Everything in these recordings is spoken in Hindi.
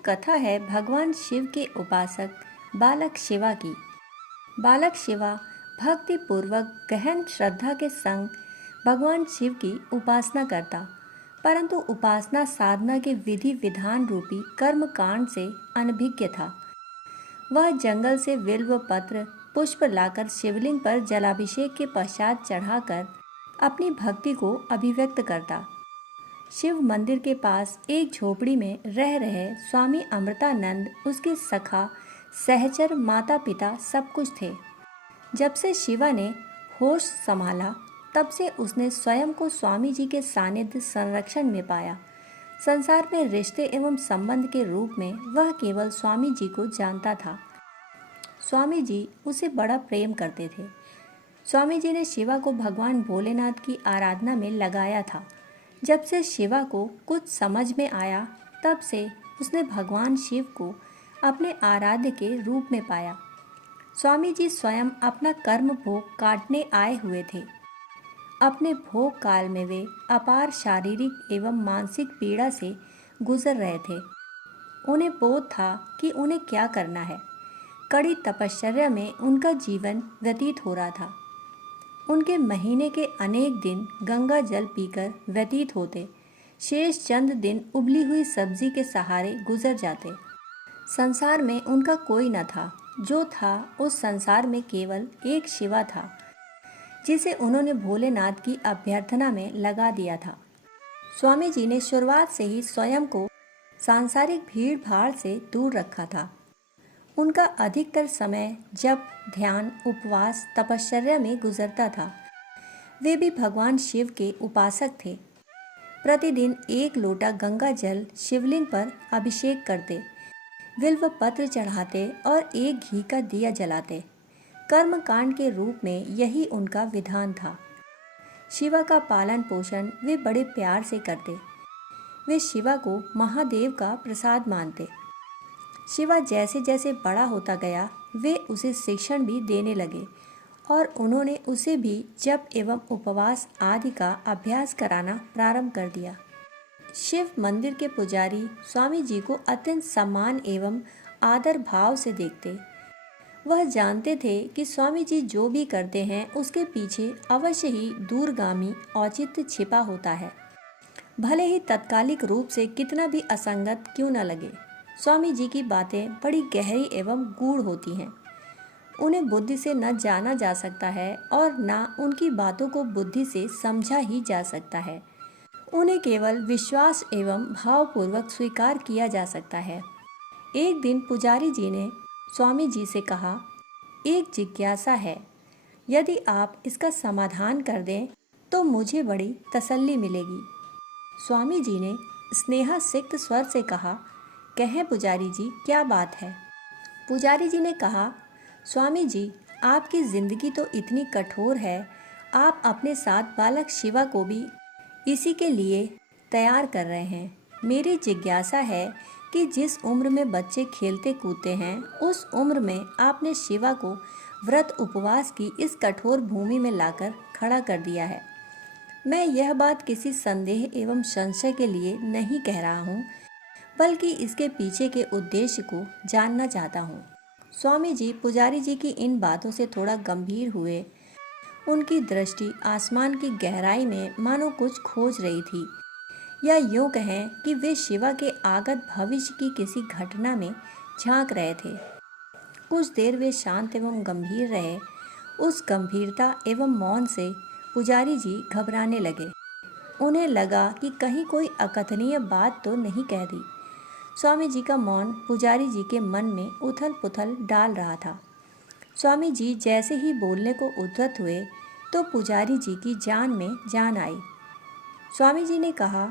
कथा है भगवान शिव के उपासक बालक शिवा की। बालक शिवा भक्ति पूर्वक गहन श्रद्धा के संग भगवान शिव की उपासना करता, परंतु उपासना साधना के विधि विधान रूपी कर्म कांड से अनभिज्ञ था। वह जंगल से बिल्व पत्र पुष्प लाकर शिवलिंग पर जलाभिषेक के पश्चात चढ़ाकर अपनी भक्ति को अभिव्यक्त करता। शिव मंदिर के पास एक झोपड़ी में रह रहे स्वामी अमृतानंद, उसके सखा, सहचर, माता पिता सब कुछ थे। जब से शिवा ने होश संभाला तब से उसने स्वयं को स्वामी जी के सानिध्य संरक्षण में पाया। संसार में रिश्ते एवं संबंध के रूप में वह केवल स्वामी जी को जानता था। स्वामी जी उसे बड़ा प्रेम करते थे। स्वामी जी ने शिवा को भगवान भोलेनाथ की आराधना में लगाया था। जब से शिवा को कुछ समझ में आया तब से उसने भगवान शिव को अपने आराध्य के रूप में पाया। स्वामी जी स्वयं अपना कर्म भोग काटने आए हुए थे। अपने भोग काल में वे अपार शारीरिक एवं मानसिक पीड़ा से गुजर रहे थे। उन्हें बोध था कि उन्हें क्या करना है। कड़ी तपश्चर्या में उनका जीवन व्यतीत हो रहा था। उनके महीने के अनेक दिन गंगा जल पीकर व्यतीत होते, शेष चंद दिन उबली हुई सब्जी के सहारे गुजर जाते। संसार में उनका कोई न था। जो था उस संसार में केवल एक शिवा था, जिसे उन्होंने भोलेनाथ की अभ्यर्थना में लगा दिया था। स्वामी जी ने शुरुआत से ही स्वयं को सांसारिक भीड़ भाड़ से दूर रखा था। उनका अधिकतर समय जप, ध्यान, उपवास, तपश्चर्या में गुजरता था। वे भी भगवान शिव के उपासक थे। प्रतिदिन एक लोटा गंगा जल शिवलिंग पर अभिषेक करते, बिल्व पत्र चढ़ाते और एक घी का दिया जलाते। कर्म कांड के रूप में यही उनका विधान था। शिवा का पालन पोषण वे बड़े प्यार से करते। वे शिवा को महादेव का प्रसाद मानते। शिवा जैसे जैसे बड़ा होता गया वे उसे शिक्षण भी देने लगे और उन्होंने उसे भी जप एवं उपवास आदि का अभ्यास कराना प्रारंभ कर दिया। शिव मंदिर के पुजारी स्वामी जी को अत्यंत सम्मान एवं आदर भाव से देखते। वह जानते थे कि स्वामी जी जो भी करते हैं उसके पीछे अवश्य ही दूरगामी औचित्य छिपा होता है, भले ही तत्कालिक रूप से कितना भी असंगत क्यों न लगे। स्वामी जी की बातें बड़ी गहरी एवं गूढ़ होती हैं। उन्हें बुद्धि से न जाना जा सकता है और न उनकी बातों को बुद्धि से समझा ही जा सकता है। उन्हें केवल विश्वास एवं भावपूर्वक स्वीकार किया जा सकता है। एक दिन पुजारी जी ने स्वामी जी से कहा, एक जिज्ञासा है, यदि आप इसका समाधान कर दें तो मुझे बड़ी तसल्ली मिलेगी। स्वामी जी ने स्नेहासिक्त स्वर से कहा, कहें पुजारी जी, क्या बात है। पुजारी जी ने कहा, स्वामी जी, आपकी जिंदगी तो इतनी कठोर है, आप अपने साथ बालक शिवा को भी इसी के लिए तैयार कर रहे हैं। मेरी जिज्ञासा है कि जिस उम्र में बच्चे खेलते कूदते हैं उस उम्र में आपने शिवा को व्रत उपवास की इस कठोर भूमि में लाकर खड़ा कर दिया है। मैं यह बात किसी संदेह एवं संशय के लिए नहीं कह रहा हूँ, बल्कि इसके पीछे के उद्देश्य को जानना चाहता हूँ। स्वामी जी पुजारी जी की इन बातों से थोड़ा गंभीर हुए। उनकी दृष्टि आसमान की गहराई में मानो कुछ खोज रही थी, या यूँ कहें कि वे शिवा के आगत भविष्य की किसी घटना में झांक रहे थे। कुछ देर वे शांत एवं गंभीर रहे। उस गंभीरता एवं मौन से पुजारी जी घबराने लगे। उन्हें लगा कि कहीं कोई अकथनीय बात तो नहीं कह दी। स्वामी जी का मौन पुजारी जी के मन में उथल पुथल डाल रहा था। स्वामी जी जैसे ही बोलने को उद्यत हुए तो पुजारी जी की जान में जान आई। स्वामी जी ने कहा,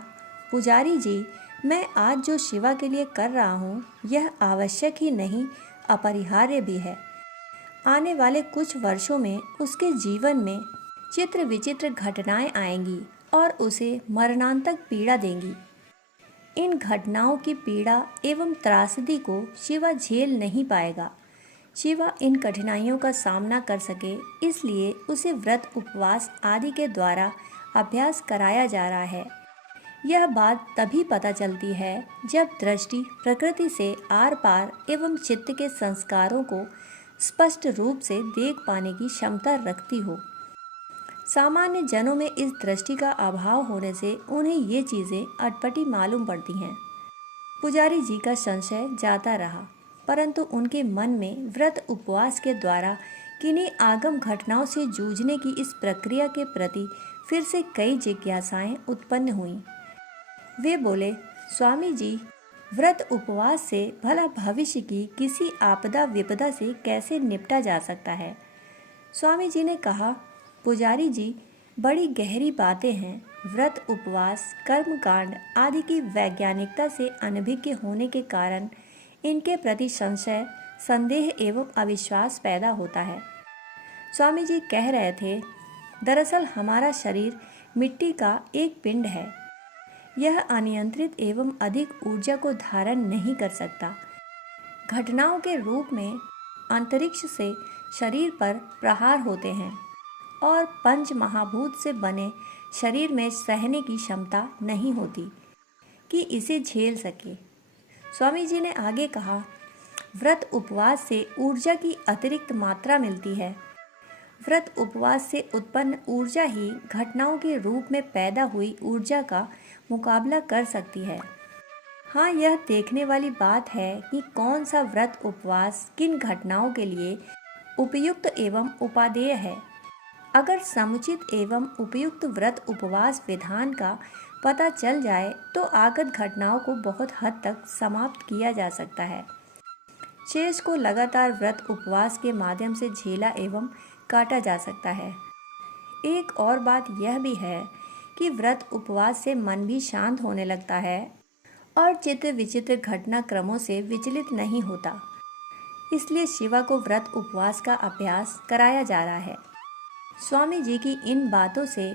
पुजारी जी, मैं आज जो शिवा के लिए कर रहा हूँ यह आवश्यक ही नहीं अपरिहार्य भी है। आने वाले कुछ वर्षों में उसके जीवन में चित्र विचित्र घटनाएं आएंगी और उसे मरणांतक पीड़ा देंगी। इन घटनाओं की पीड़ा एवं त्रासदी को शिवा झेल नहीं पाएगा। शिवा इन कठिनाइयों का सामना कर सके इसलिए उसे व्रत उपवास आदि के द्वारा अभ्यास कराया जा रहा है। यह बात तभी पता चलती है जब दृष्टि प्रकृति से आर पार एवं चित्त के संस्कारों को स्पष्ट रूप से देख पाने की क्षमता रखती हो। सामान्य जनों में इस दृष्टि का अभाव होने से उन्हें ये चीज़ें अटपटी मालूम पड़ती हैं। पुजारी जी का संशय जाता रहा, परंतु उनके मन में व्रत उपवास के द्वारा किन्हीं आगम घटनाओं से जूझने की इस प्रक्रिया के प्रति फिर से कई जिज्ञासाएं उत्पन्न हुईं। वे बोले, स्वामी जी, व्रत उपवास से भला भविष्य की किसी आपदा विपदा से कैसे निपटा जा सकता है? स्वामी जी ने कहा, पुजारी जी, बड़ी गहरी बातें हैं। व्रत उपवास कर्मकांड आदि की वैज्ञानिकता से अनभिज्ञ होने के कारण इनके प्रति संशय, संदेह एवं अविश्वास पैदा होता है। स्वामी जी कह रहे थे, दरअसल हमारा शरीर मिट्टी का एक पिंड है। यह अनियंत्रित एवं अधिक ऊर्जा को धारण नहीं कर सकता। घटनाओं के रूप में अंतरिक्ष से शरीर पर प्रहार होते हैं और पंच महाभूत से बने शरीर में सहने की क्षमता नहीं होती कि इसे झेल सके। स्वामी जी ने आगे कहा, व्रत उपवास से ऊर्जा की अतिरिक्त मात्रा मिलती है। व्रत उपवास से उत्पन्न ऊर्जा ही घटनाओं के रूप में पैदा हुई ऊर्जा का मुकाबला कर सकती है। हाँ, यह देखने वाली बात है कि कौन सा व्रत उपवास किन घटनाओं के लिए उपयुक्त एवं उपादेय है। अगर समुचित एवं उपयुक्त व्रत उपवास विधान का पता चल जाए तो आगत घटनाओं को बहुत हद तक समाप्त किया जा सकता है। शेष को लगातार व्रत उपवास के माध्यम से झेला एवं काटा जा सकता है। एक और बात यह भी है कि व्रत उपवास से मन भी शांत होने लगता है और चित्र विचित्र घटना क्रमों से विचलित नहीं होता। इसलिए शिवा को व्रत उपवास का अभ्यास कराया जा रहा है। स्वामी जी की इन बातों से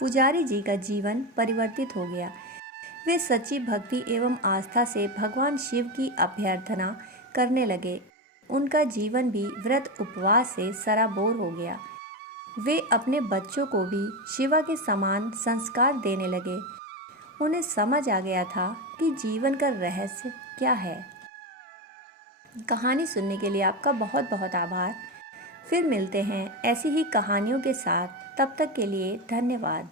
पुजारी जी का जीवन परिवर्तित हो गया। वे सच्ची भक्ति एवं आस्था से भगवान शिव की अभ्यर्थना करने लगे। उनका जीवन भी व्रत उपवास से सराबोर हो गया। वे अपने बच्चों को भी शिवा के समान संस्कार देने लगे। उन्हें समझ आ गया था कि जीवन का रहस्य क्या है। कहानी सुनने के लिए आपका बहुत बहुत आभार। फिर मिलते हैं ऐसी ही कहानियों के साथ। तब तक के लिए धन्यवाद।